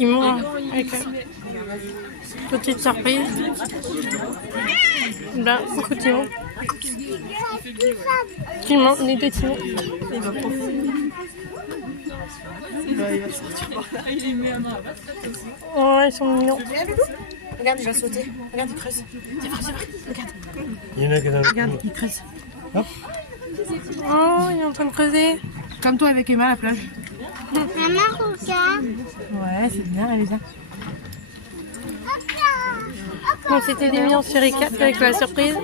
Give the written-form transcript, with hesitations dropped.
Timon hein, avec petite surprise. Là, coucou Timon. Timon, les deux Timon. Il va profiter. Il va sortir par là. Il est mis à main. Oh, ils sont mignons. Regarde, il va sauter. Regarde, il creuse. C'est vrai. Regarde. Il y en a qui ont... Regarde, il creuse. Hop. Oh, il est en train de creuser. Comme toi avec Emma à la plage. Maman, regarde. Ouais, c'est bien, allez, viens. Donc c'était des mignons sur 4 avec la surprise.